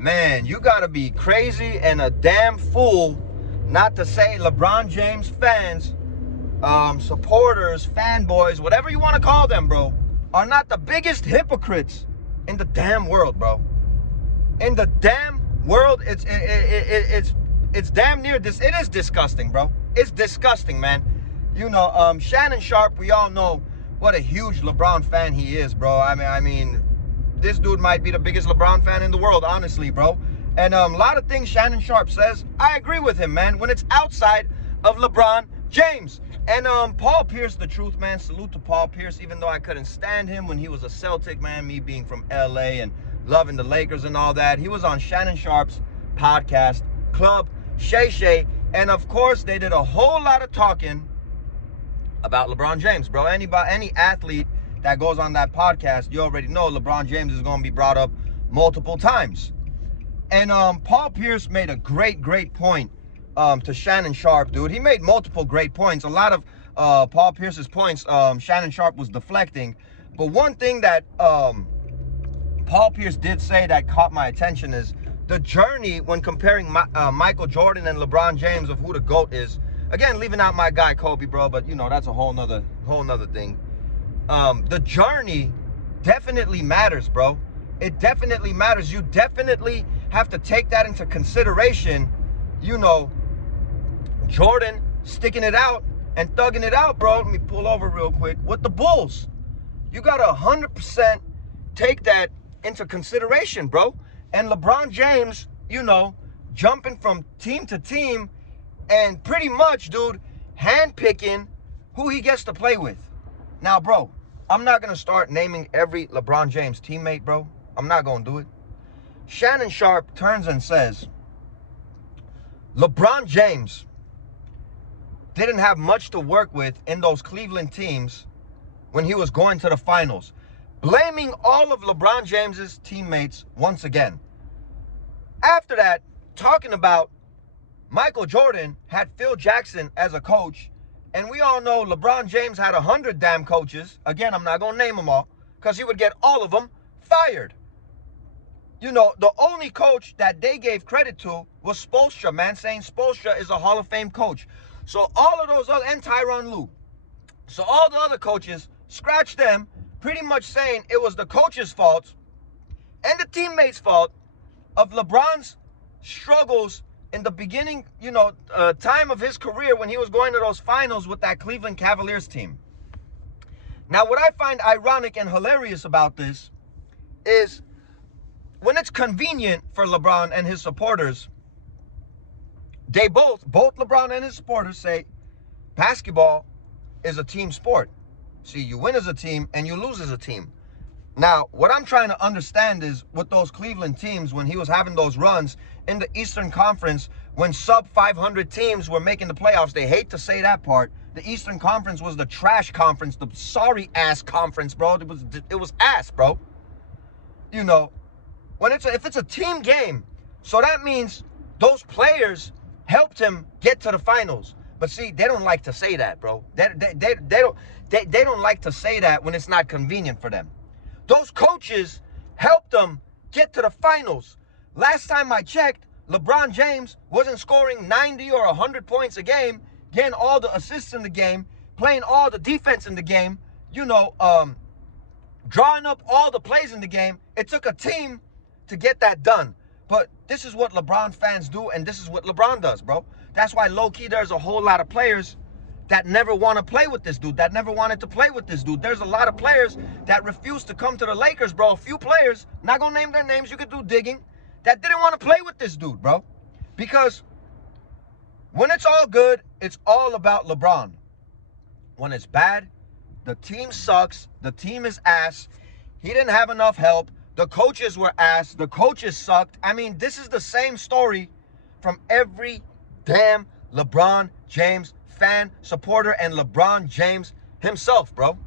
Man, you gotta be crazy and a damn fool not to say LeBron James fans, supporters, fanboys, whatever you want to call them, bro, are not the biggest hypocrites in the damn world, bro. In the damn world, it's damn near this. It is disgusting, bro. It's disgusting, man. You know, Shannon Sharpe, we all know what a huge LeBron fan he is, bro. I mean, this dude might be the biggest LeBron fan in the world, honestly, bro. And a lot of things Shannon Sharpe says, I agree with him, man, when it's outside of LeBron James. And Paul Pierce, the truth, man. Salute to Paul Pierce, even though I couldn't stand him when he was a Celtic, man, me being from LA and loving the Lakers and all that. He was on Shannon Sharpe's podcast, Club Shay Shay. And, of course, they did a whole lot of talking about LeBron James, bro. Any athlete that goes on that podcast, you already know LeBron James is going to be brought up multiple times. And Paul Pierce made a great point to Shannon Sharpe, dude. He made multiple great points. A lot of Paul Pierce's points, Shannon Sharpe was deflecting. But one thing that Paul Pierce did say that caught my attention is the journey when comparing Michael Jordan and LeBron James of who the GOAT is. Again, leaving out my guy Kobe, bro, but you know, that's a whole nother thing. The journey definitely matters, bro. It definitely matters. You definitely have to take that into consideration. You know, Jordan sticking it out and thugging it out, bro. Let me pull over real quick. With the Bulls, you got to 100% take that into consideration, bro. And LeBron James, you know, jumping from team to team and pretty much, dude, handpicking who he gets to play with. Now, bro, I'm not going to start naming every LeBron James teammate, bro. I'm not going to do it. Shannon Sharpe turns and says, LeBron James didn't have much to work with in those Cleveland teams when he was going to the finals, blaming all of LeBron James's teammates once again. After that, talking about Michael Jordan had Phil Jackson as a coach, and we all know LeBron James had 100 damn coaches. Again, I'm not going to name them all because he would get all of them fired. You know, the only coach that they gave credit to was Spoelstra, man, saying Spoelstra is a Hall of Fame coach. So all of those other, and Tyronn Lue. So all the other coaches, scratch them, pretty much saying it was the coach's fault and the teammates' fault of LeBron's struggles in the beginning, you know, time of his career when he was going to those finals with that Cleveland Cavaliers team. Now, what I find ironic and hilarious about this is when it's convenient for LeBron and his supporters, they both LeBron and his supporters say basketball is a team sport. See, you win as a team and you lose as a team. Now, what I'm trying to understand is with those Cleveland teams, when he was having those runs in the Eastern Conference, when sub 500 teams were making the playoffs, they hate to say that part. The Eastern Conference was the trash conference, the sorry ass conference, bro. It was ass, bro. You know, when if it's a team game, so that means those players helped him get to the finals. But see, they don't like to say that, bro. They don't like to say that when it's not convenient for them. Those coaches helped them get to the finals. Last time I checked, LeBron James wasn't scoring 90 or 100 points a game, getting all the assists in the game, playing all the defense in the game, you know, drawing up all the plays in the game. It took a team to get that done. But this is what LeBron fans do, and this is what LeBron does, bro. That's why low-key there's a whole lot of players that never want to play with this dude, that never wanted to play with this dude. There's a lot of players that refused to come to the Lakers, bro. A few players, not going to name their names, you could do digging, that didn't want to play with this dude, bro. Because when it's all good, it's all about LeBron. When it's bad, the team sucks, the team is ass, he didn't have enough help, the coaches were ass, the coaches sucked. I mean, this is the same story from every damn LeBron James fan, supporter, and LeBron James himself, bro.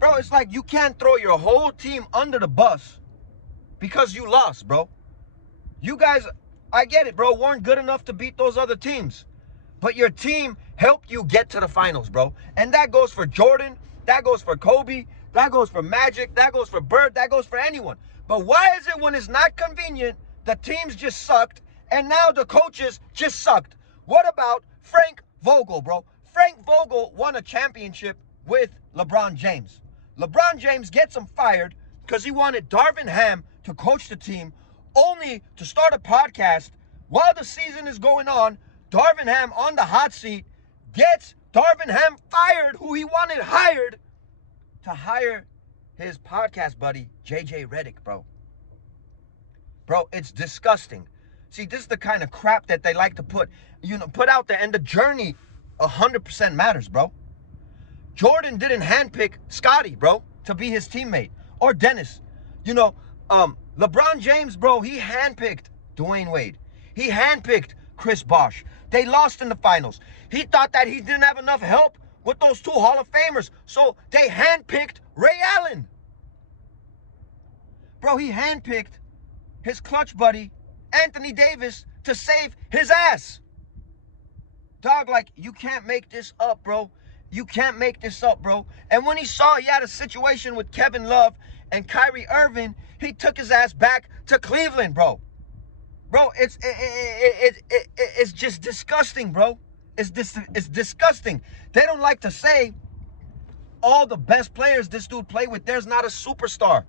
Bro, it's like you can't throw your whole team under the bus because you lost, bro. You guys, I get it, bro, weren't good enough to beat those other teams. But your team helped you get to the finals, bro. And that goes for Jordan, that goes for Kobe, that goes for Magic, that goes for Bird, that goes for anyone. But why is it when it's not convenient, the teams just sucked, and now the coaches just sucked? What about Frank Vogel, bro? Frank Vogel won a championship with LeBron James. LeBron James gets him fired because he wanted Darvin Ham to coach the team, only to start a podcast while the season is going on. Darvin Ham on the hot seat gets Darvin Ham fired, who he wanted hired to hire his podcast buddy, JJ Redick, bro. Bro, it's disgusting. See, this is the kind of crap that they like to put out there, and the journey 100% matters, bro. Jordan didn't handpick Scottie, bro, to be his teammate, or Dennis. LeBron James, bro, he handpicked Dwayne Wade. He handpicked Chris Bosh. They lost in the finals. He thought that he didn't have enough help with those two Hall of Famers, so they handpicked Ray Allen. Bro, he handpicked his clutch buddy, Anthony Davis, to save his ass. Dog, like, you can't make this up, bro. You can't make this up, bro. And when he saw he had a situation with Kevin Love and Kyrie Irving, he took his ass back to Cleveland, bro. Bro, it's just disgusting, bro. It's disgusting. They don't like to say all the best players this dude played with, there's not a superstar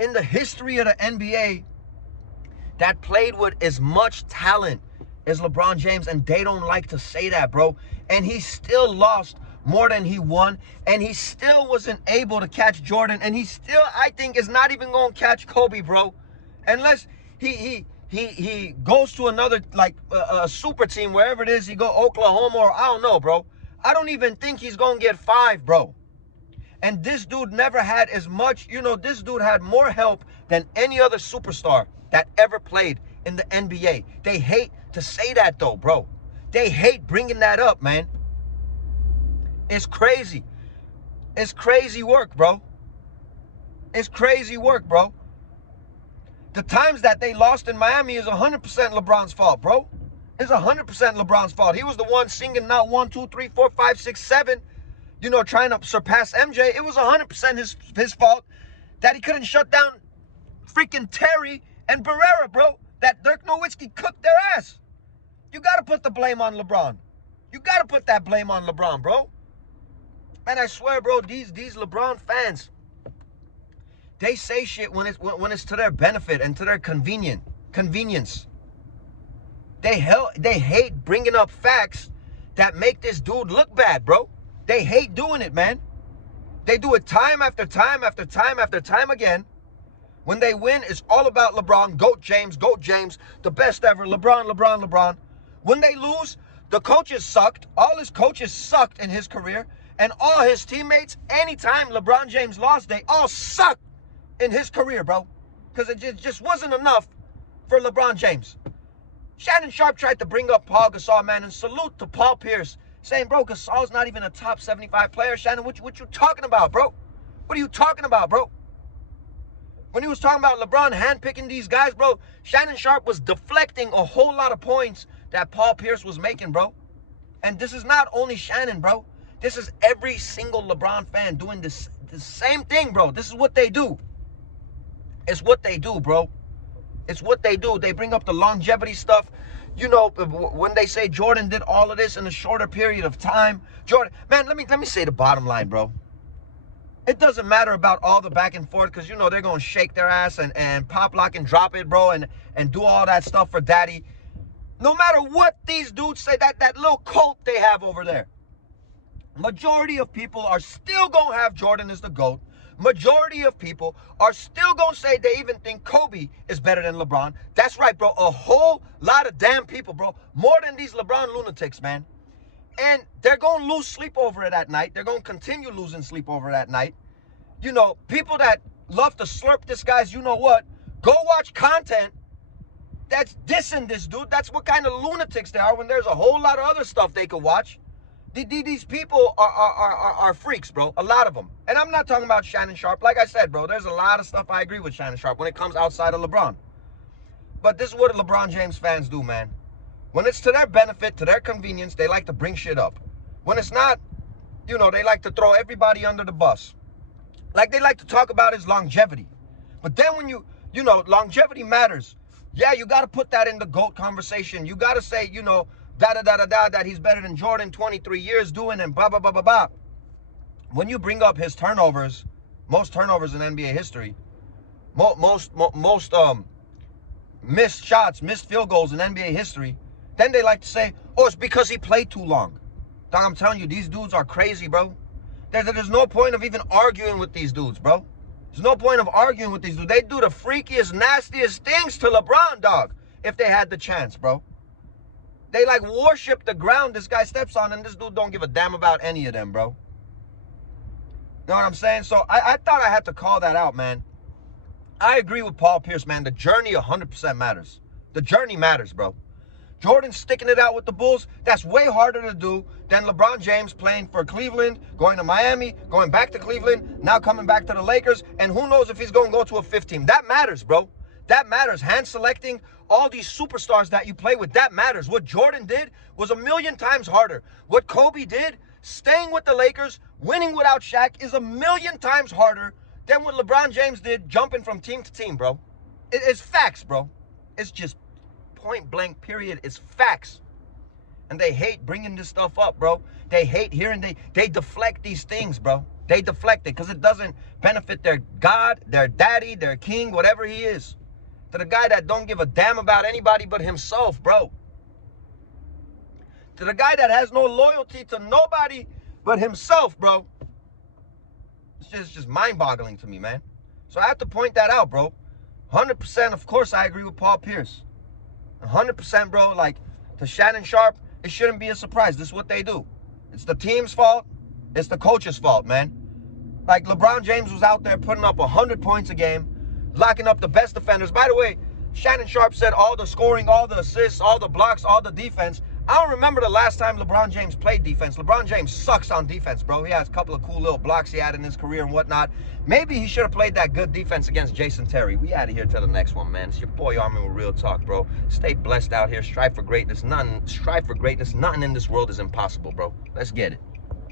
in the history of the NBA that played with as much talent as LeBron James, and they don't like to say that, bro. And he still lost more than he won, and he still wasn't able to catch Jordan, and he still, I think, is not even going to catch Kobe, bro, unless he goes to another, like, a super team, wherever it is, he go Oklahoma, or I don't know, bro. I don't even think he's going to get 5, bro. And this dude never had as much, this dude had more help than any other superstar that ever played in the NBA. They hate to say that, though, bro. They hate bringing that up, man. It's crazy. It's crazy work, bro. It's crazy work, bro. The times that they lost in Miami is 100% LeBron's fault, bro. It's 100% LeBron's fault. He was the one singing not 1, 2, 3, 4, 5, 6, 7, trying to surpass MJ. It was 100% his fault that he couldn't shut down freaking Terry and Barrera, bro. That Dirk Nowitzki cooked their ass. You got to put the blame on LeBron. You got to put that blame on LeBron, bro. Man, I swear, bro, these LeBron fans, they say shit when it's to their benefit and to their convenience. They hate bringing up facts that make this dude look bad, bro. They hate doing it, man. They do it time after time after time after time again. When they win, it's all about LeBron, GOAT James, the best ever, LeBron. When they lose, the coaches sucked. All his coaches sucked in his career. And all his teammates, anytime LeBron James lost, they all sucked in his career, bro. Because it just wasn't enough for LeBron James. Shannon Sharpe tried to bring up Paul Gasol, man, and salute to Paul Pierce, saying, bro, Gasol's not even a top 75 player. Shannon, what you talking about, bro? What are you talking about, bro? When he was talking about LeBron handpicking these guys, bro, Shannon Sharpe was deflecting a whole lot of points that Paul Pierce was making, bro. And this is not only Shannon, bro. This is every single LeBron fan doing the same thing, bro. This is what they do. It's what they do, bro. It's what they do. They bring up the longevity stuff. When they say Jordan did all of this in a shorter period of time. Jordan, man, let me say the bottom line, bro. It doesn't matter about all the back and forth because, they're going to shake their ass and pop, lock, and drop it, bro, and do all that stuff for daddy. No matter what these dudes say, that little cult they have over there. Majority of people are still going to have Jordan as the GOAT. Majority of people are still going to say they even think Kobe is better than LeBron. That's right, bro. A whole lot of damn people, bro. More than these LeBron lunatics, man. And they're going to lose sleep over it at night. They're going to continue losing sleep over it at night. People that love to slurp this guy's what, go watch content that's dissing this dude. That's what kind of lunatics they are when there's a whole lot of other stuff they could watch. These people are freaks, bro. A lot of them. And I'm not talking about Shannon Sharpe. Like I said, bro, there's a lot of stuff I agree with Shannon Sharpe when it comes outside of LeBron. But this is what LeBron James fans do, man. When it's to their benefit, to their convenience, they like to bring shit up. When it's not, they like to throw everybody under the bus. Like they like to talk about his longevity. But then when you know, longevity matters. Yeah, you got to put that in the GOAT conversation. You got to say, you know, da-da-da-da-da, that he's better than Jordan 23 years doing and blah, blah, blah, blah, blah. When you bring up his turnovers, most turnovers in NBA history, most missed shots, missed field goals in NBA history, then they like to say, oh, it's because he played too long. Dog, I'm telling you, these dudes are crazy, bro. There's no point of even arguing with these dudes, bro. There's no point of arguing with these dudes. They do the freakiest, nastiest things to LeBron, dog, if they had the chance, bro. They like worship the ground this guy steps on, and this dude don't give a damn about any of them, bro. You know what I'm saying? So I thought I had to call that out, man. I agree with Paul Pierce, man. The journey 100% matters. The journey matters, bro. Jordan sticking it out with the Bulls, that's way harder to do than LeBron James playing for Cleveland, going to Miami, going back to Cleveland, now coming back to the Lakers, and who knows if he's going to go to a fifth team. That matters, bro. That matters. Hand selecting all these superstars that you play with, that matters. What Jordan did was a million times harder. What Kobe did, staying with the Lakers, winning without Shaq, is a million times harder than what LeBron James did, jumping from team to team, bro. It's facts, bro. It's just point blank, period. It's facts. And they hate bringing this stuff up, bro. They hate hearing, they deflect these things, bro. They deflect it because it doesn't benefit their God, their daddy, their king, whatever he is. To the guy that don't give a damn about anybody but himself, bro. To the guy that has no loyalty to nobody but himself, bro. It's just mind-boggling to me, man. So I have to point that out, bro. 100%, of course, I agree with Paul Pierce. 100%, bro. Like, to Shannon Sharpe, it shouldn't be a surprise. This is what they do. It's the team's fault. It's the coach's fault, man. Like, LeBron James was out there putting up 100 points a game, locking up the best defenders. By the way, Shannon Sharpe said all the scoring, all the assists, all the blocks, all the defense. I don't remember the last time LeBron James played defense. LeBron James sucks on defense, bro. He has a couple of cool little blocks he had in his career and whatnot. Maybe he should have played that good defense against Jason Terry. We out of here till the next one, man. It's your boy Armin with Real Talk, bro. Stay blessed out here. Strive for greatness. Nothing in this world is impossible, bro. Let's get it.